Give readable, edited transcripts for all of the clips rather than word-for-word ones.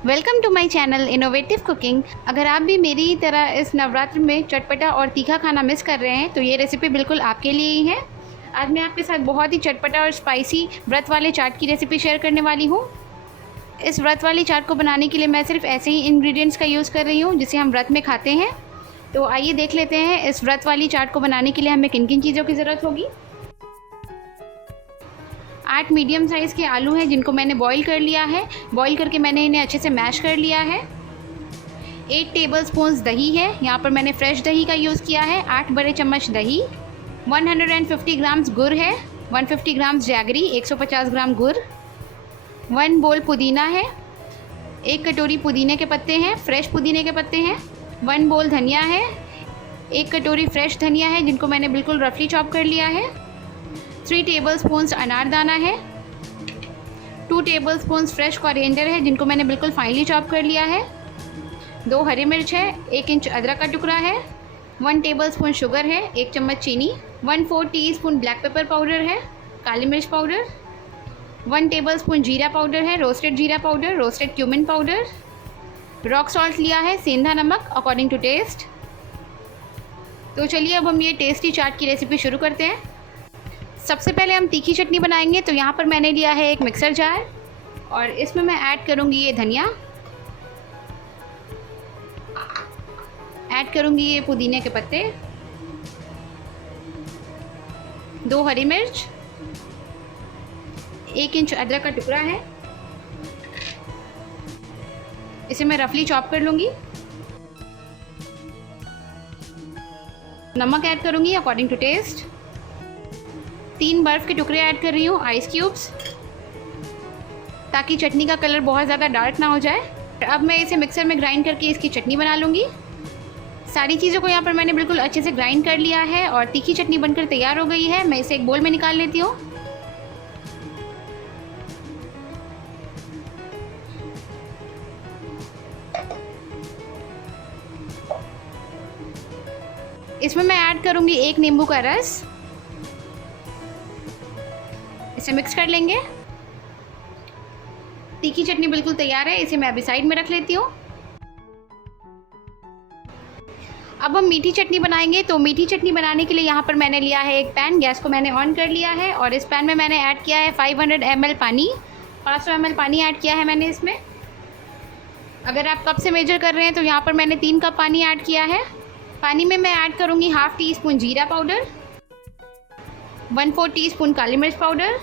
Welcome to my channel innovative cooking. अगर आप भी मेरी तरह इस नवरात्र में चटपटा और तीखा खाना मिस कर रहे हैं तो ये रेसिपी बिल्कुल आपके लिए ही है। आज मैं आपके साथ बहुत ही चटपटा और स्पाइसी व्रत वाले चाट की रेसिपी शेयर करने वाली हूँ। इस व्रत वाली चाट को बनाने के लिए मैं सिर्फ ऐसे ही इंग्रेडिएंट्स का यूज़ कर रही हूँ जिसे हम व्रत में खाते हैं। तो आइए देख लेते हैं इस व्रत वाली चाट को बनाने के लिए हमें किन किन चीज़ों की ज़रूरत होगी। 8 मीडियम साइज़ के आलू हैं जिनको मैंने बॉईल कर लिया है। बॉईल करके मैंने इन्हें अच्छे से मैश कर लिया है। 8 टेबलस्पून्स दही है, यहाँ पर मैंने फ्रेश दही का यूज़ किया है। 8 बड़े चम्मच दही। 150 ग्राम्स गुड़ है। 150 ग्राम्स जैगरी, 150 ग्राम गुड़। 1 बोल पुदीना है। 1 कटोरी पुदीने के पत्ते हैं, फ्रेश पुदीने के पत्ते हैं। 1 बोल धनिया है। 1 कटोरी फ्रेश धनिया है जिनको मैंने बिल्कुल रफली चॉप कर लिया है। 3 टेबलस्पून्स अनारदाना है। 2 टेबलस्पून्स फ्रेश कोरिएंडर है जिनको मैंने बिल्कुल फाइनली चॉप कर लिया है। 2 हरी मिर्च है। 1 इंच अदरक का टुकड़ा है। 1 टेबलस्पून शुगर है। 1 चम्मच चीनी। 1/4 टीस्पून ब्लैक पेपर पाउडर है, काली मिर्च पाउडर। 1 टेबलस्पून जीरा पाउडर है, रोस्टेड जीरा powder, roasted cumin powder. Rock salt लिया है, सेंधा नमक अकॉर्डिंग टू टेस्ट। तो चलिए अब हम ये टेस्टी चाट की रेसिपी शुरू करते हैं। सबसे पहले हम तीखी चटनी बनाएंगे। तो यहाँ पर मैंने लिया है एक मिक्सर जार और इसमें मैं ऐड करूँगी ये धनिया, ऐड करूँगी ये पुदीने के पत्ते, 2 हरी मिर्च, 1 इंच अदरक का टुकड़ा है, इसे मैं रफली चॉप कर लूँगी। नमक ऐड करूँगी अकॉर्डिंग टू टेस्ट। 3 बर्फ़ के टुकड़े ऐड कर रही हूँ, आइस क्यूब्स, ताकि चटनी का कलर बहुत ज़्यादा डार्क ना हो जाए। अब मैं इसे मिक्सर में ग्राइंड करके इसकी चटनी बना लूँगी। सारी चीज़ों को यहाँ पर मैंने बिल्कुल अच्छे से ग्राइंड कर लिया है और तीखी चटनी बनकर तैयार हो गई है। मैं इसे एक बोल में निकाल लेती हूँ। इसमें मैं ऐड करूँगी 1 नींबू का रस, इसे मिक्स कर लेंगे। तीखी चटनी बिल्कुल तैयार है, इसे मैं अभी साइड में रख लेती हूँ। अब हम मीठी चटनी बनाएंगे। तो मीठी चटनी बनाने के लिए यहाँ पर मैंने लिया है एक पैन, गैस को मैंने ऑन कर लिया है और इस पैन में मैंने ऐड किया है 500 ml पानी। 500 ml पानी ऐड किया है मैंने इसमें। अगर आप कप से मेजर कर रहे हैं तो यहाँ पर मैंने 3 कप पानी ऐड किया है। पानी में मैं ऐड करूँगी ½ टीस्पून जीरा पाउडर, 1/4 टीस्पून काली मिर्च पाउडर,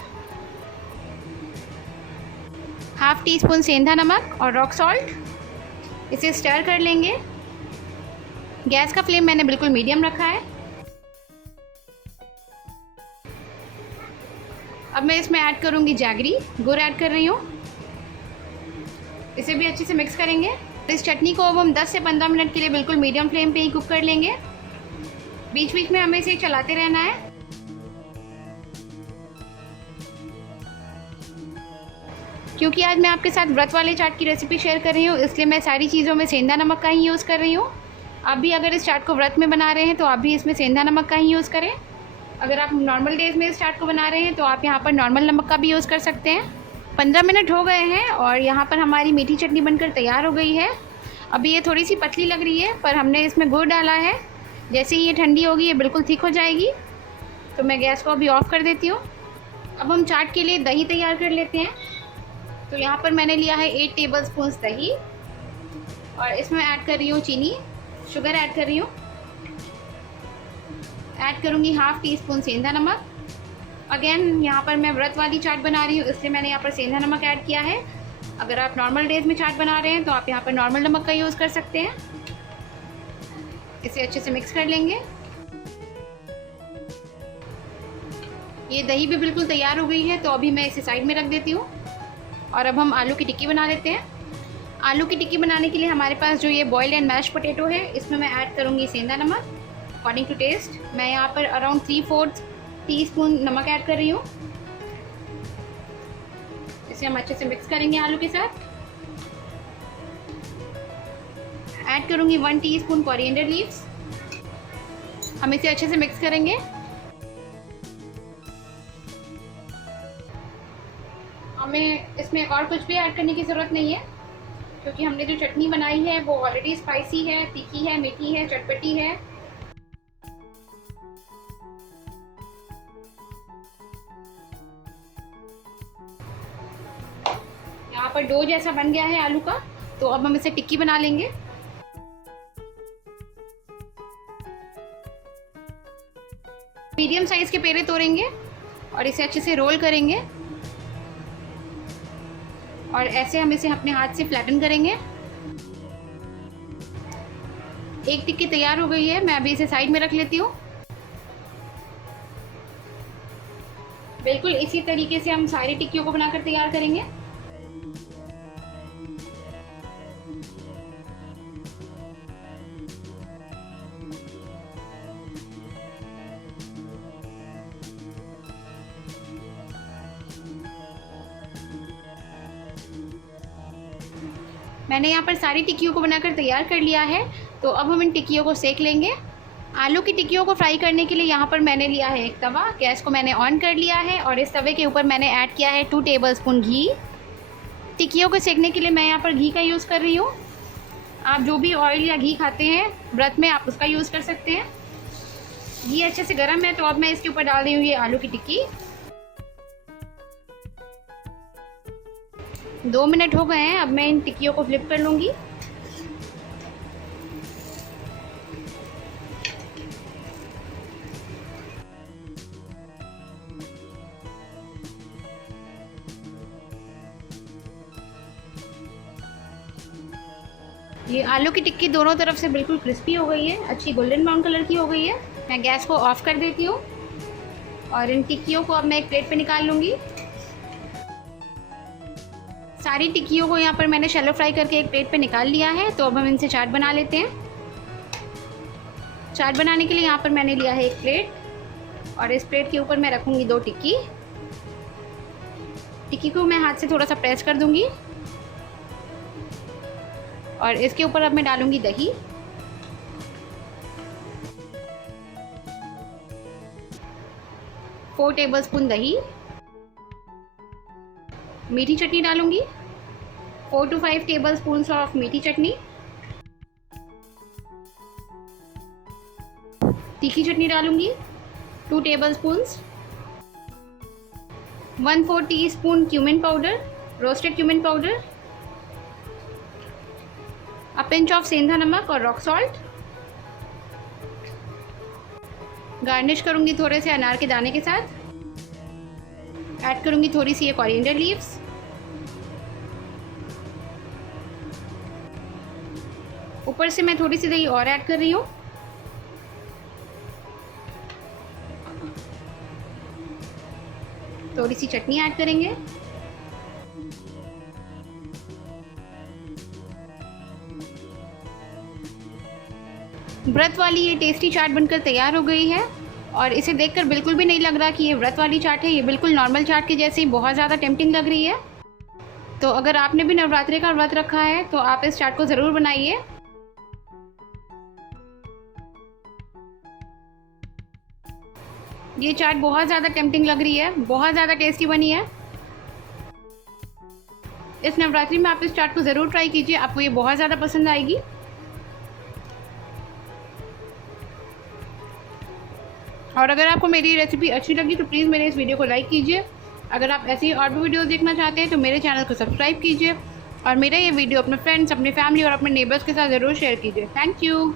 ½ टीस्पून सेंधा नमक और रॉक सॉल्ट। इसे स्टर कर लेंगे। गैस का फ्लेम मैंने बिल्कुल मीडियम रखा है। अब मैं इसमें ऐड करूँगी जैगरी, गुड़ ऐड कर रही हूँ। इसे भी अच्छे से मिक्स करेंगे। इस चटनी को अब हम 10 से 15 मिनट के लिए बिल्कुल मीडियम फ्लेम पे ही कुक कर लेंगे। बीच बीच में हमें इसे चलाते रहना है। क्योंकि आज मैं आपके साथ व्रत वाले चाट की रेसिपी शेयर कर रही हूँ, इसलिए मैं सारी चीज़ों में सेंधा नमक का ही यूज़ कर रही हूँ। आप भी अगर इस चाट को व्रत में बना रहे हैं तो आप भी इसमें सेंधा नमक का ही यूज़ करें। अगर आप नॉर्मल डेज़ में इस चाट को बना रहे हैं तो आप यहाँ पर नॉर्मल नमक का भी यूज़ कर सकते हैं। 15 मिनट हो गए हैं और यहाँ पर हमारी मीठी चटनी बनकर तैयार हो गई है। अभी ये थोड़ी सी पतली लग रही है पर हमने इसमें गुड़ डाला है। जैसे ही ये ठंडी होगी ये बिल्कुल थिक हो जाएगी। तो मैं गैस को अभी ऑफ़ कर देती हूँ। अब हम चाट के लिए दही तैयार कर लेते हैं। तो यहाँ पर मैंने लिया है 8 टेबलस्पून दही और इसमें ऐड कर रही हूँ चीनी, शुगर ऐड कर रही हूँ। ऐड करूँगी ½ टीस्पून सेंधा नमक। अगेन यहाँ पर मैं व्रत वाली चाट बना रही हूँ इसलिए मैंने यहाँ पर सेंधा नमक ऐड किया है। अगर आप नॉर्मल डेज में चाट बना रहे हैं तो आप यहाँ पर नॉर्मल नमक का यूज़ कर सकते हैं। इसे अच्छे से मिक्स कर लेंगे। ये दही भी बिल्कुल तैयार हो गई है तो अभी मैं इसे साइड में रख देती हूँ। और अब हम आलू की टिक्की बना लेते हैं। आलू की टिक्की बनाने के लिए हमारे पास जो ये बॉइल्ड एंड मैश पोटैटो है, इसमें मैं ऐड करूँगी सेंधा नमक अकॉर्डिंग टू टेस्ट। मैं यहाँ पर अराउंड 3/4 टीस्पून नमक ऐड कर रही हूँ। इसे हम अच्छे से मिक्स करेंगे आलू के साथ। ऐड करूँगी 1 टीस्पून कोरिएंडर लीव्स। हम इसे अच्छे से मिक्स करेंगे। हमें इसमें और कुछ भी ऐड करने की ज़रूरत नहीं है क्योंकि हमने जो चटनी बनाई है वो ऑलरेडी स्पाइसी है, तीखी है, मीठी है, चटपटी है। यहाँ पर डो जैसा बन गया है आलू का, तो अब हम इसे टिक्की बना लेंगे। मीडियम साइज के पेड़े तोड़ेंगे और इसे अच्छे से रोल करेंगे और ऐसे हम इसे अपने हाथ से फ्लैटन करेंगे। एक टिक्की तैयार हो गई है, मैं अभी इसे साइड में रख लेती हूँ। बिल्कुल इसी तरीके से हम सारी टिक्कियों को बनाकर तैयार करेंगे। मैंने यहाँ पर सारी टिक्कियों को बनाकर तैयार कर लिया है, तो अब हम इन टिक्कियों को सेक लेंगे। आलू की टिक्कियों को फ्राई करने के लिए यहाँ पर मैंने लिया है एक तवा। गैस को मैंने ऑन कर लिया है और इस तवे के ऊपर मैंने ऐड किया है 2 टेबलस्पून घी। टिक्कियों को सेकने के लिए मैं यहाँ पर घी का यूज़ कर रही हूँ। आप जो भी ऑयल या घी खाते हैं व्रत में, आप उसका यूज़ कर सकते हैं। घी अच्छे से गर्म है, तो अब मैं इसके ऊपर डाल रही हूँ ये आलू की टिक्की। 2 मिनट हो गए हैं, अब मैं इन टिक्कियों को फ्लिप कर लूँगी। ये आलू की टिक्की दोनों तरफ से बिल्कुल क्रिस्पी हो गई है, अच्छी गोल्डन ब्राउन कलर की हो गई है। मैं गैस को ऑफ कर देती हूँ और इन टिक्कियों को अब मैं एक प्लेट पे निकाल लूँगी। सारी टिक्कियों को यहाँ पर मैंने शैलो फ्राई करके एक प्लेट पे निकाल लिया है, तो अब हम इनसे चाट बना लेते हैं। चाट बनाने के लिए यहाँ पर मैंने लिया है एक प्लेट और इस प्लेट के ऊपर मैं रखूँगी 2 टिक्की। टिक्की को मैं हाथ से थोड़ा सा प्रेस कर दूँगी और इसके ऊपर अब मैं डालूँगी दही। फोर टेबलस्पून दही। मीठी चटनी डालूँगी, 4 to 5 टेबलस्पून ऑफ मीठी चटनी। तीखी चटनी डालूँगी 2 tablespoons. 1/4 teaspoon cumin powder, roasted cumin powder. A pinch of सेंधा नमक और रॉक सॉल्ट। गार्निश करूँगी थोड़े से अनार के दाने के साथ। ऐड करूँगी थोड़ी सी ये कोरिएंडर लीव्स। ऊपर से मैं थोड़ी सी दही और ऐड कर रही हूँ। थोड़ी सी चटनी ऐड करेंगे। व्रत वाली ये टेस्टी चाट बनकर तैयार हो गई है और इसे देखकर बिल्कुल भी नहीं लग रहा कि ये व्रत वाली चाट है। ये बिल्कुल नॉर्मल चाट के जैसे ही बहुत ज़्यादा टेम्पटिंग लग रही है। तो अगर आपने भी नवरात्रि का व्रत रखा है तो आप इस चाट को ज़रूर बनाइए। ये चाट बहुत ज़्यादा टेम्पटिंग लग रही है, बहुत ज़्यादा टेस्टी बनी है। इस नवरात्रि में आप इस चाट को ज़रूर ट्राई कीजिए, आपको ये बहुत ज़्यादा पसंद आएगी। और अगर आपको मेरी रेसिपी अच्छी लगी तो प्लीज़ मेरे इस वीडियो को लाइक कीजिए। अगर आप ऐसी और भी वीडियोस देखना चाहते हैं तो मेरे चैनल को सब्सक्राइब कीजिए और मेरा ये वीडियो अपने फ्रेंड्स, अपने फैमिली और अपने नेबर्स के साथ ज़रूर शेयर कीजिए। Thank you.